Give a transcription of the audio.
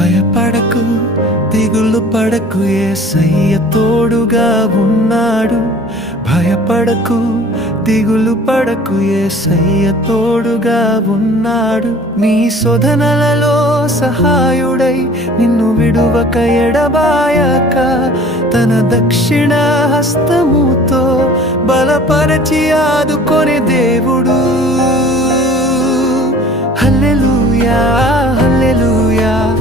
భయపడకు దిగులు పడకు యేసయ్య తోడుగా ఉన్నాడు. భయపడకు దిగులు పడకు యేసయ్య తోడుగా ఉన్నాడు. నీ శోధనలలో సహాయుడై నిన్ను విడువక ఎడబాయక తన దక్షిణ హస్తముతో బలపరచి ఆదుకొనే దేవుడు. హల్లెలూయా హల్లెలూయా